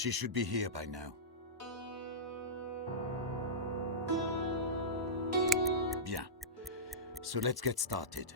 She should be here by now. Bien. So let's get started.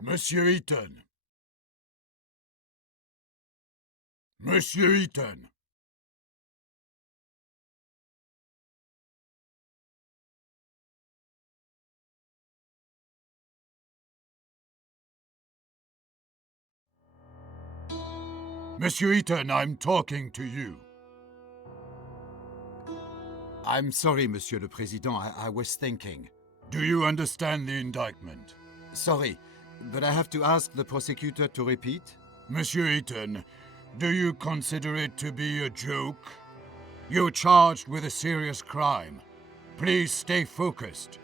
Monsieur Eaton. Monsieur Eaton. Monsieur Eaton, I'm talking to you. I'm sorry, Monsieur le Président, I was thinking. Do you understand the indictment? Sorry, but I have to ask the prosecutor to repeat. Monsieur Eaton, do you consider it to be a joke? You're charged with a serious crime. Please stay focused.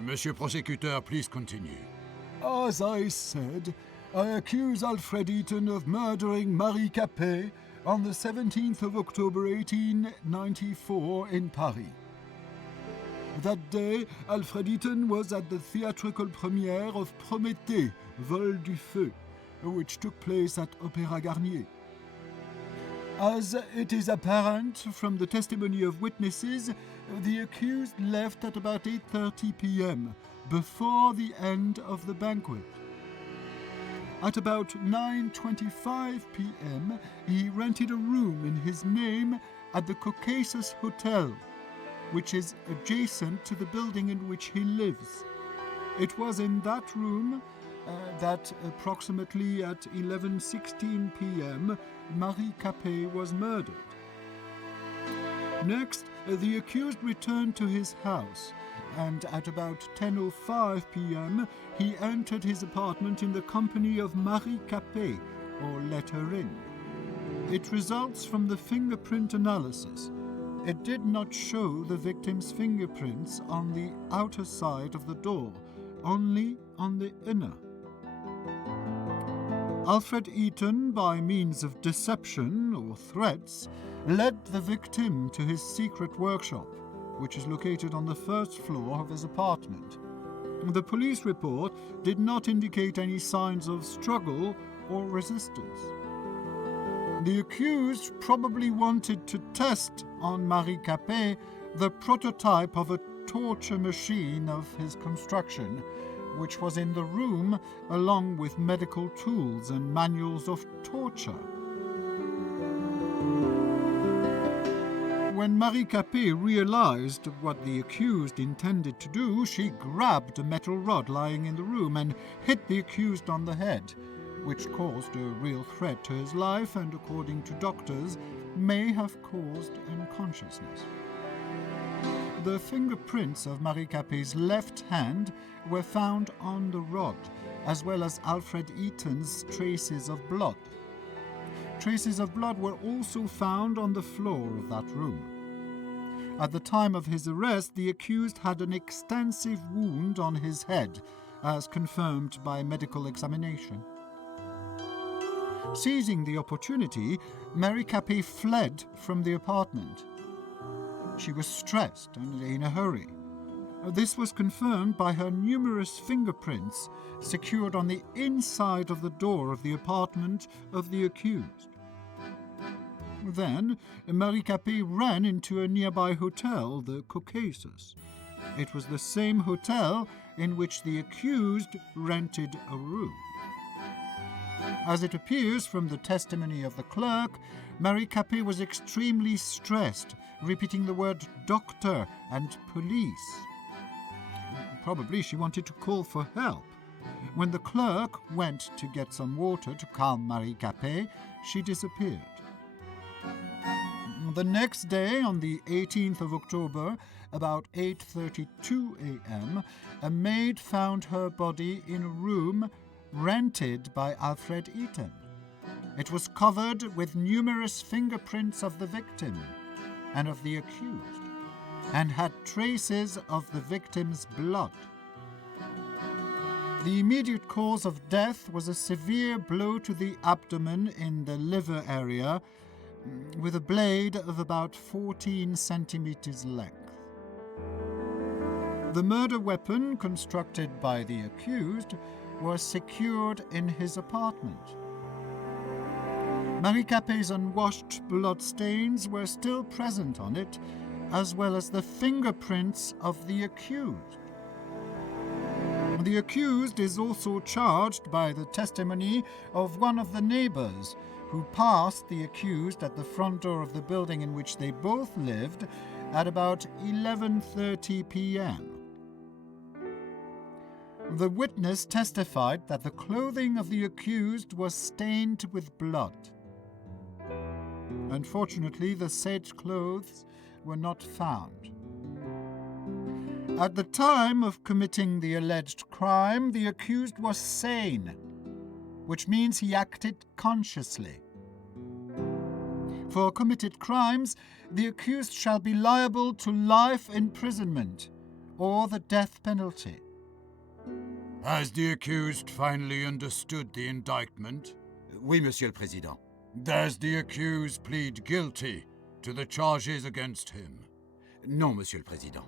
Monsieur Prosecutor, please continue. As I said, I accuse Alfred Eaton of murdering Marie Capet on the 17th of October 1894 in Paris. That day, Alfred Eaton was at the theatrical premiere of Prométhée, Vol du Feu, which took place at Opéra Garnier. As it is apparent from the testimony of witnesses, the accused left at about 8:30 p.m., before the end of the banquet. At about 9:25 p.m., he rented a room in his name at the Caucasus Hotel, which is adjacent to the building in which he lives. It was in that room that approximately at 11:16 p.m. Marie Capet was murdered. Next, the accused returned to his house, and at about 10:05 p.m. he entered his apartment in the company of Marie Capet, or let her in. It results from the fingerprint analysis. It did not show the victim's fingerprints on the outer side of the door, only on the inner. Alfred Eaton, by means of deception or threats, led the victim to his secret workshop, which is located on the first floor of his apartment. The police report did not indicate any signs of struggle or resistance. The accused probably wanted to test on Marie Capet the prototype of a torture machine of his construction, which was in the room along with medical tools and manuals of torture. When Marie Capet realized what the accused intended to do, she grabbed a metal rod lying in the room and hit the accused on the head, which caused a real threat to his life and, according to doctors, may have caused unconsciousness. The fingerprints of Marie Capet's left hand were found on the rod, as well as Alfred Eaton's traces of blood. Traces of blood were also found on the floor of that room. At the time of his arrest, the accused had an extensive wound on his head, as confirmed by medical examination. Seizing the opportunity, Marie Capet fled from the apartment. She was stressed and in a hurry. This was confirmed by her numerous fingerprints secured on the inside of the door of the apartment of the accused. Then, Marie Capet ran into a nearby hotel, the Caucasus. It was the same hotel in which the accused rented a room. As it appears from the testimony of the clerk, Marie Capet was extremely stressed, repeating the word doctor and police. Probably she wanted to call for help. When the clerk went to get some water to calm Marie Capet, she disappeared. The next day, on the 18th of October, about 8:32 a.m., a maid found her body in a room rented by Alfred Eaton. It was covered with numerous fingerprints of the victim and of the accused, and had traces of the victim's blood. The immediate cause of death was a severe blow to the abdomen in the liver area with a blade of about 14 centimeters length. The murder weapon, constructed by the accused, was secured in his apartment. Marie Capet's unwashed bloodstains were still present on it, as well as the fingerprints of the accused. The accused is also charged by the testimony of one of the neighbors who passed the accused at the front door of the building in which they both lived at about 11:30 p.m. The witness testified that the clothing of the accused was stained with blood. Unfortunately, the said clothes were not found. At the time of committing the alleged crime, the accused was sane, which means he acted consciously. For committed crimes, the accused shall be liable to life imprisonment or the death penalty. Has the accused finally understood the indictment? Oui, Monsieur le Président. Does the accused plead guilty to the charges against him? Non, Monsieur le Président.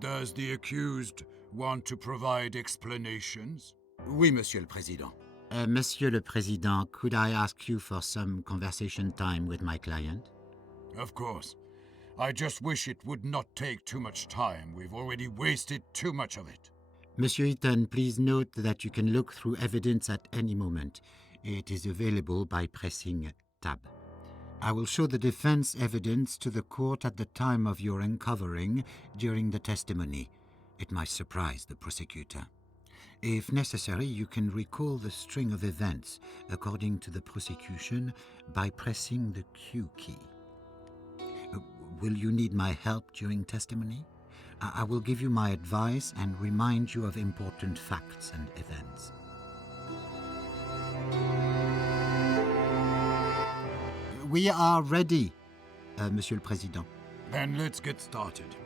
Does the accused want to provide explanations? Oui, Monsieur le Président. Monsieur le Président, could I ask you for some conversation time with my client? Of course. I just wish it would not take too much time. We've already wasted too much of it. Monsieur Eaton, please note that you can look through evidence at any moment. It is available by pressing Tab. I will show the defense evidence to the court at the time of your uncovering during the testimony. It might surprise the prosecutor. If necessary, you can recall the string of events according to the prosecution by pressing the Q key. Will you need my help during testimony? I will give you my advice and remind you of important facts and events. We are ready, Monsieur le Président. Then let's get started.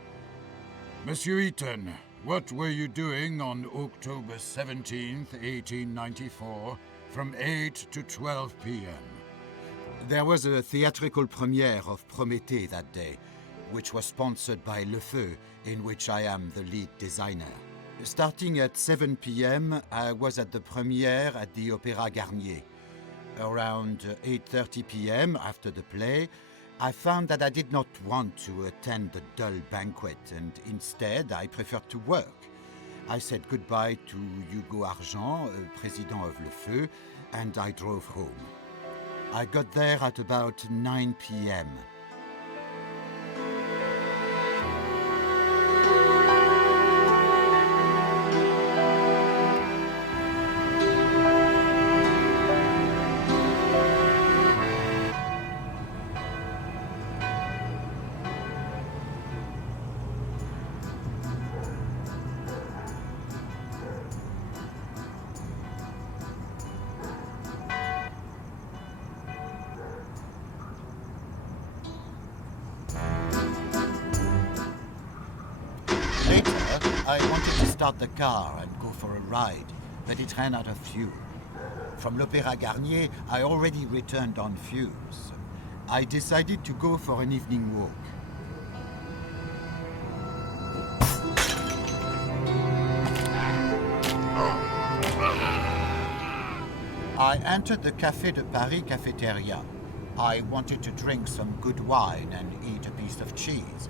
Monsieur Eaton, what were you doing on October 17th, 1894, from 8 to 12 p.m.? There was a theatrical premiere of Prométhée that day, which was sponsored by Le Feu, in which I am the lead designer. Starting at 7 p.m., I was at the premiere at the Opéra Garnier. Around 8:30 p.m., after the play, I found that I did not want to attend the dull banquet, and instead I preferred to work. I said goodbye to Hugo Argent, president of Le Feu, and I drove home. I got there at about 9 p.m. Later, I wanted to start the car and go for a ride, but it ran out of fuel. From l'Opéra Garnier, I already returned on fumes. I decided to go for an evening walk. I entered the Café de Paris cafeteria. I wanted to drink some good wine and eat a piece of cheese.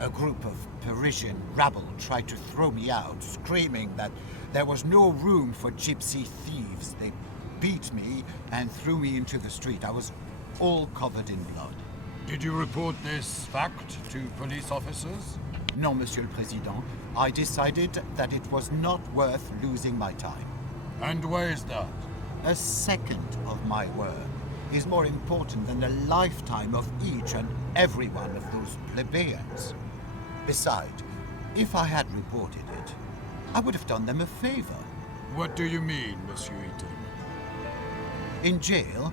A group of Parisian rabble tried to throw me out, screaming that there was no room for gypsy thieves. They beat me and threw me into the street. I was all covered in blood. Did you report this fact to police officers? No, Monsieur le Président. I decided that it was not worth losing my time. And why is that? A second of my work is more important than a lifetime of each and every one of those plebeians. Besides, if I had reported it, I would have done them a favor. What do you mean, Monsieur Eaton? In jail,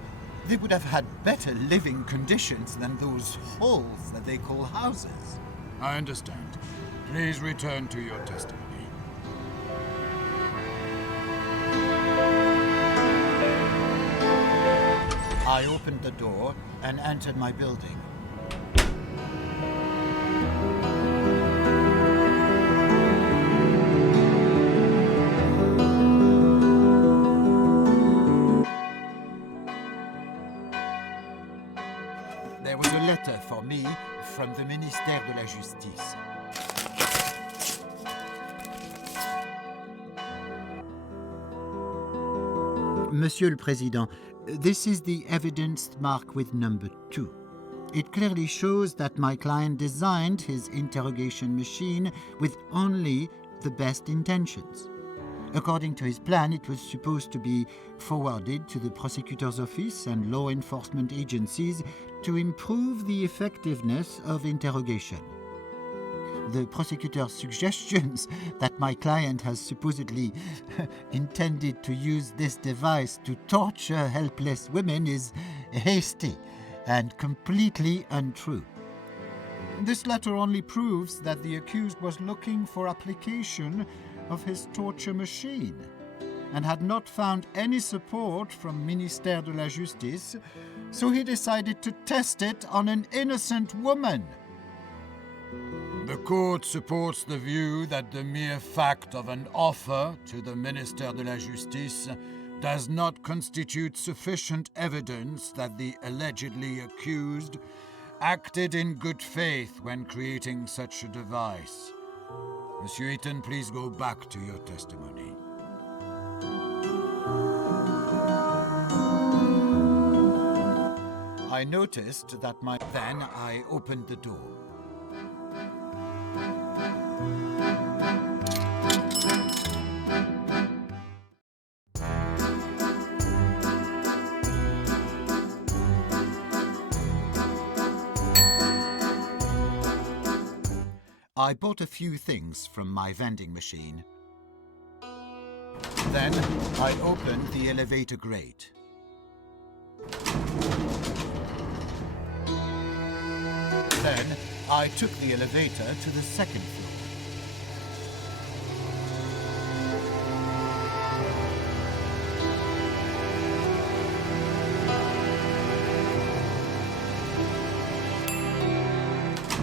they would have had better living conditions than those holes that they call houses. I understand. Please return to your testimony. I opened the door and entered my building. There was a letter for me from the Ministère de la Justice. Monsieur le Président, this is the evidence marked with number 2. It clearly shows that my client designed his interrogation machine with only the best intentions. According to his plan, it was supposed to be forwarded to the prosecutor's office and law enforcement agencies to improve the effectiveness of interrogation. The prosecutor's suggestions that my client has supposedly intended to use this device to torture helpless women is hasty and completely untrue. This letter only proves that the accused was looking for application of his torture machine and had not found any support from Ministère de la Justice, so he decided to test it on an innocent woman. The court supports the view that the mere fact of an offer to the Ministère de la Justice does not constitute sufficient evidence that the allegedly accused acted in good faith when creating such a device. Monsieur Eaton, please go back to your testimony. I noticed that Then I opened the door. I bought a few things from my vending machine. Then I opened the elevator grate. Then I took the elevator to the second floor.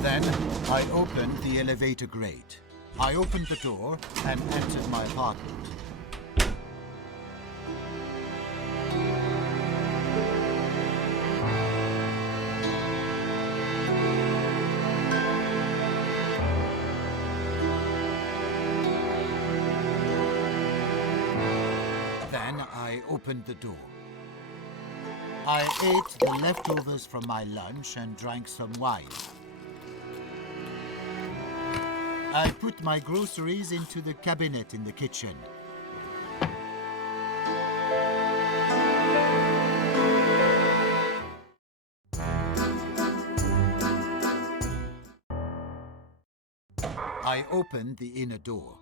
Then I opened the elevator grate. I opened the door and entered my apartment. Then I opened the door. I ate the leftovers from my lunch and drank some wine. I put my groceries into the cabinet in the kitchen. I opened the inner door.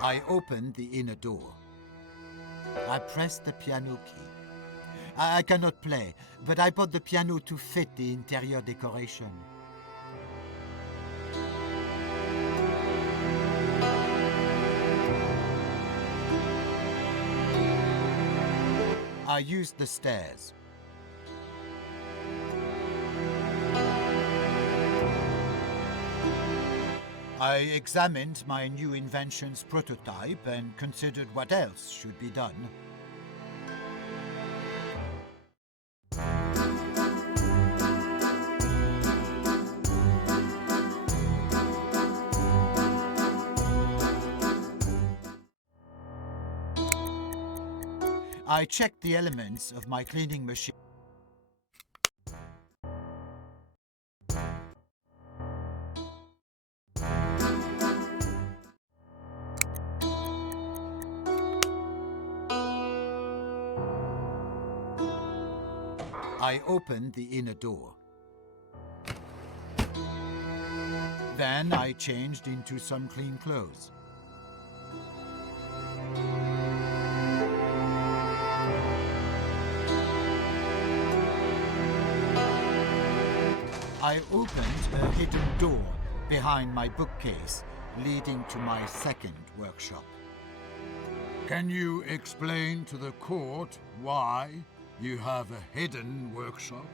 I opened the inner door. I pressed the piano key. I cannot play, but I bought the piano to fit the interior decoration. I used the stairs. I examined my new invention's prototype and considered what else should be done. I checked the elements of my cleaning machine. I opened the inner door. Then I changed into some clean clothes. I opened a hidden door behind my bookcase, leading to my second workshop. Can you explain to the court why you have a hidden workshop?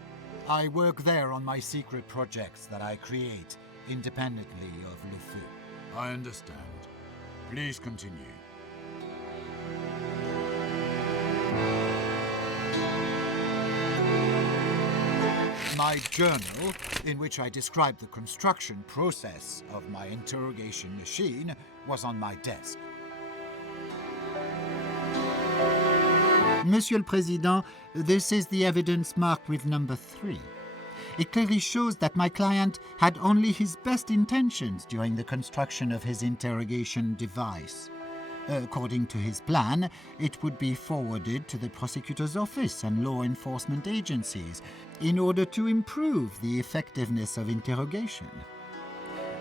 I work there on my secret projects that I create independently of Le Feu. I understand. Please continue. My journal, in which I describe the construction process of my interrogation machine, was on my desk. Monsieur le Président, this is the evidence marked with number 3. It clearly shows that my client had only his best intentions during the construction of his interrogation device. According to his plan, it would be forwarded to the prosecutor's office and law enforcement agencies in order to improve the effectiveness of interrogation.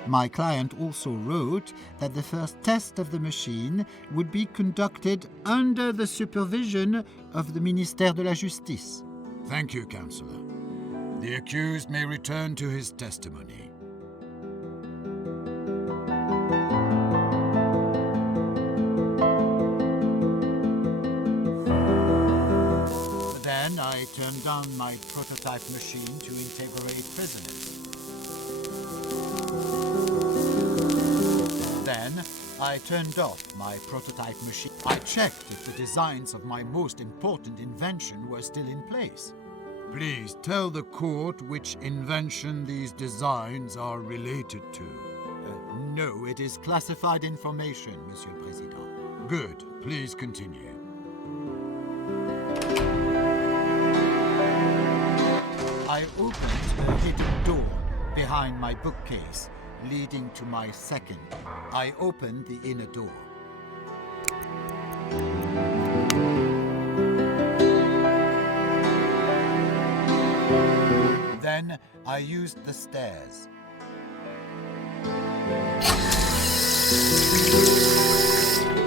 My client also wrote that the first test of the machine would be conducted under the supervision of the Ministère de la Justice. Thank you, Counselor. The accused may return to his testimony. Then I turned on my prototype machine to interrogate prisoners. Then I turned off my prototype machine. I checked if the designs of my most important invention were still in place. Please tell the court which invention these designs are related to. No, it is classified information, Monsieur le Président. Good. Please continue. I opened a hidden door behind my bookcase, leading to my second. I opened the inner door. Then I used the stairs.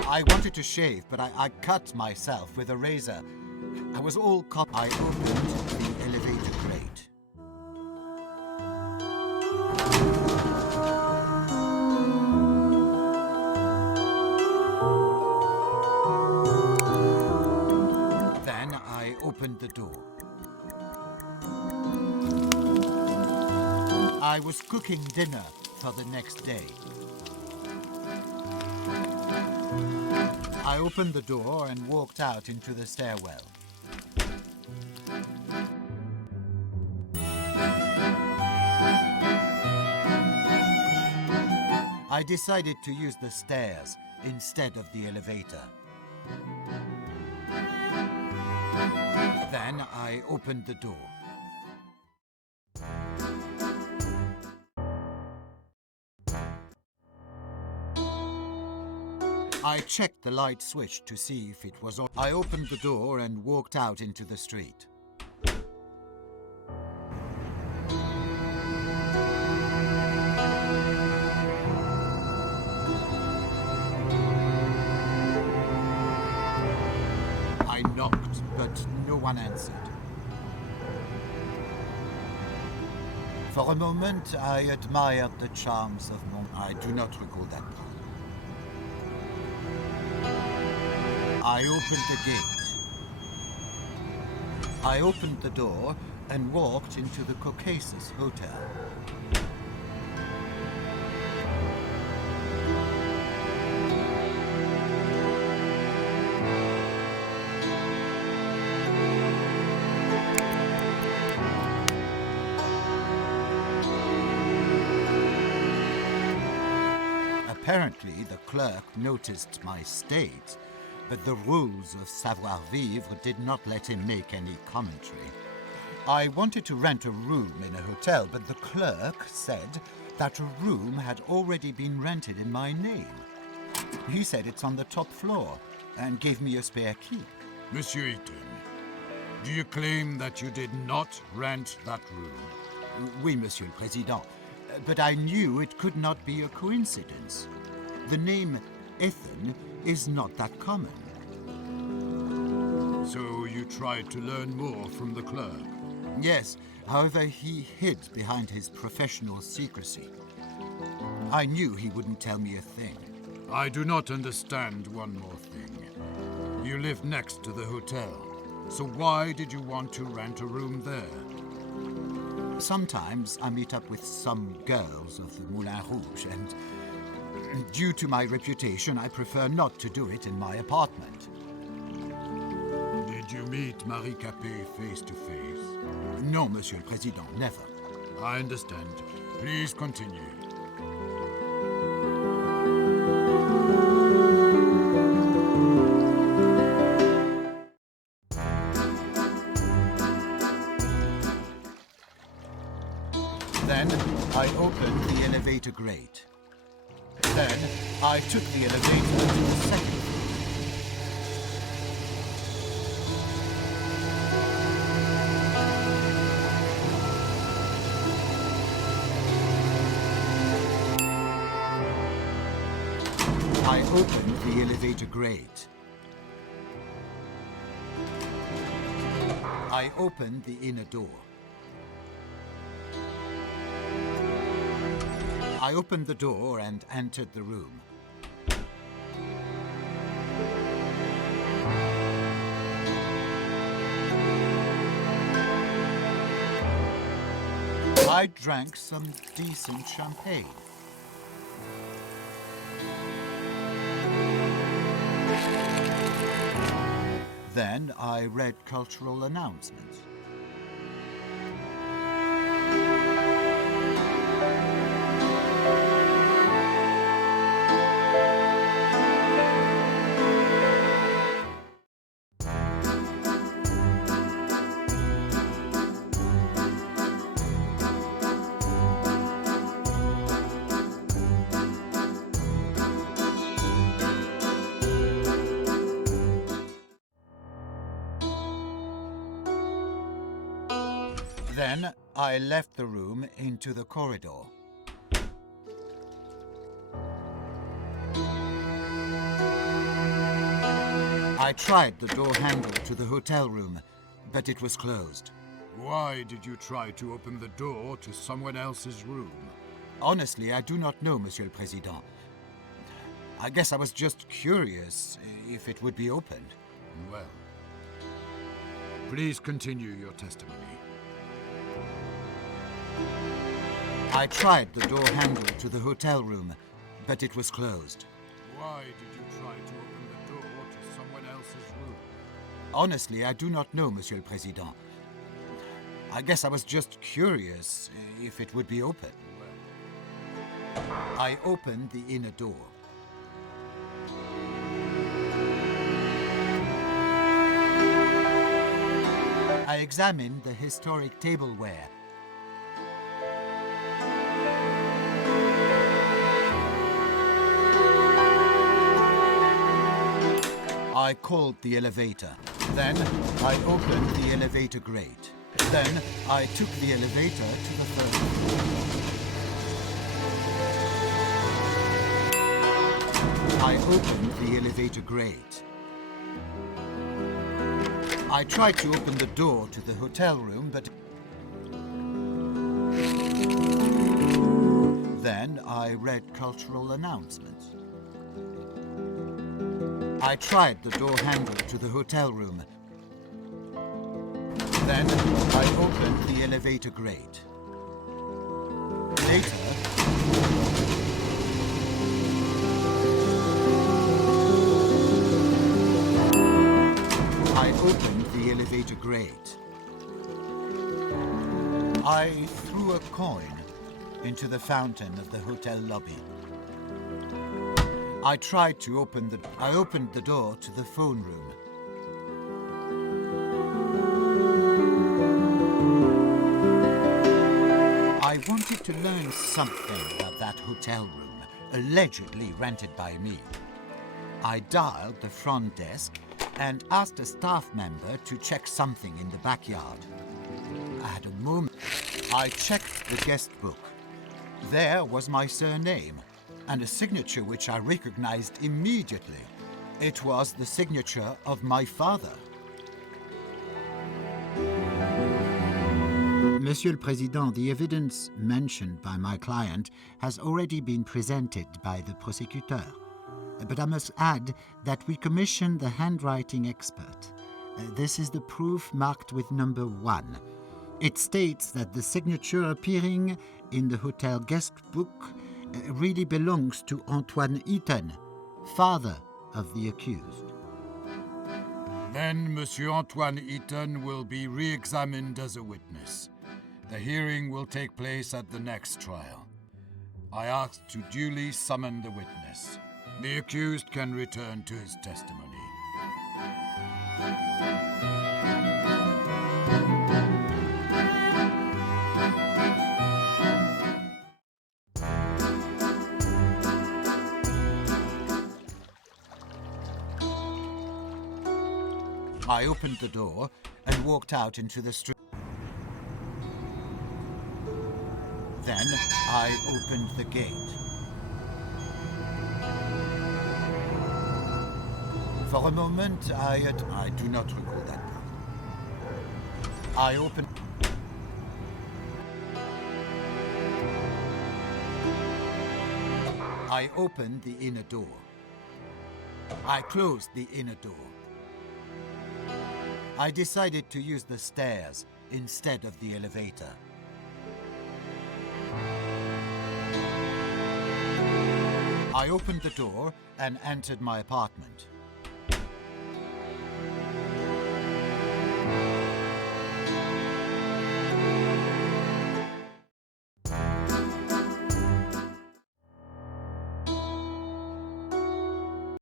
I wanted to shave, but I cut myself with a razor. I was all caught. I opened the elevator grate. Then I opened the door. I was cooking dinner for the next day. I opened the door and walked out into the stairwell. I decided to use the stairs instead of the elevator. Then I opened the door. I checked the light switch to see if it was on. I opened the door and walked out into the street. I knocked, but no one answered. For a moment, I admired the charms of Mont. I do not recall that part. I opened the gate. I opened the door and walked into the Caucasus Hotel. Apparently, the clerk noticed my state but the rules of savoir-vivre did not let him make any commentary. I wanted to rent a room in a hotel, but the clerk said that a room had already been rented in my name. He said it's on the top floor and gave me a spare key. Monsieur Eaton, do you claim that you did not rent that room? Oui, Monsieur le Président, but I knew it could not be a coincidence. The name Ethan is not that common. So you tried to learn more from the clerk? Yes, however, he hid behind his professional secrecy. I knew he wouldn't tell me a thing. I do not understand one more thing. You live next to the hotel, so why did you want to rent a room there? Sometimes I meet up with some girls of the Moulin Rouge, and due to my reputation, I prefer not to do it in my apartment. Did you meet Marie Capet face to face? No, Monsieur le Président, never. I understand. Please continue. Then I opened the elevator grate. Then I took the elevator to the second floor. I opened the elevator grate. I opened the inner door. I opened the door and entered the room. I drank some decent champagne. Then I read cultural announcements. Then I left the room into the corridor. I tried the door handle to the hotel room, but it was closed. Why did you try to open the door to someone else's room? Honestly, I do not know, Monsieur le Président. I guess I was just curious if it would be opened. Well, please continue your testimony. I tried the door handle to the hotel room, but it was closed. Why did you try to open the door to someone else's room? Honestly, I do not know, Monsieur le Président. I guess I was just curious if it would be open. I opened the inner door. I examined the historic tableware. I called the elevator. Then I opened the elevator grate. Then I took the elevator to the third floor. I opened the elevator grate. I tried to open the door to the hotel room, but then I read cultural announcements. I tried the door handle to the hotel room. Then I opened the elevator grate. Later, I opened the elevator grate. I threw a coin into the fountain of the hotel lobby. I tried to open the... I opened the door to the phone room. I wanted to learn something about that hotel room, allegedly rented by me. I dialed the front desk and asked a staff member to check something in the backyard. At a moment, I checked the guest book. There was my surname, and a signature which I recognized immediately. It was the signature of my father. Monsieur le Président, the evidence mentioned by my client has already been presented by the prosecutor. But I must add that we commissioned the handwriting expert. This is the proof marked with number 1. It states that the signature appearing in the hotel guest book really belongs to Antoine Eaton, father of the accused. Then Monsieur Antoine Eaton will be re-examined as a witness. The hearing will take place at the next trial. I ask to duly summon the witness. The accused can return to his testimony. I opened the door and walked out into the street. Then I opened the gate. For a moment, I do not recall that part. I opened the inner door. I closed the inner door. I decided to use the stairs instead of the elevator. I opened the door and entered my apartment.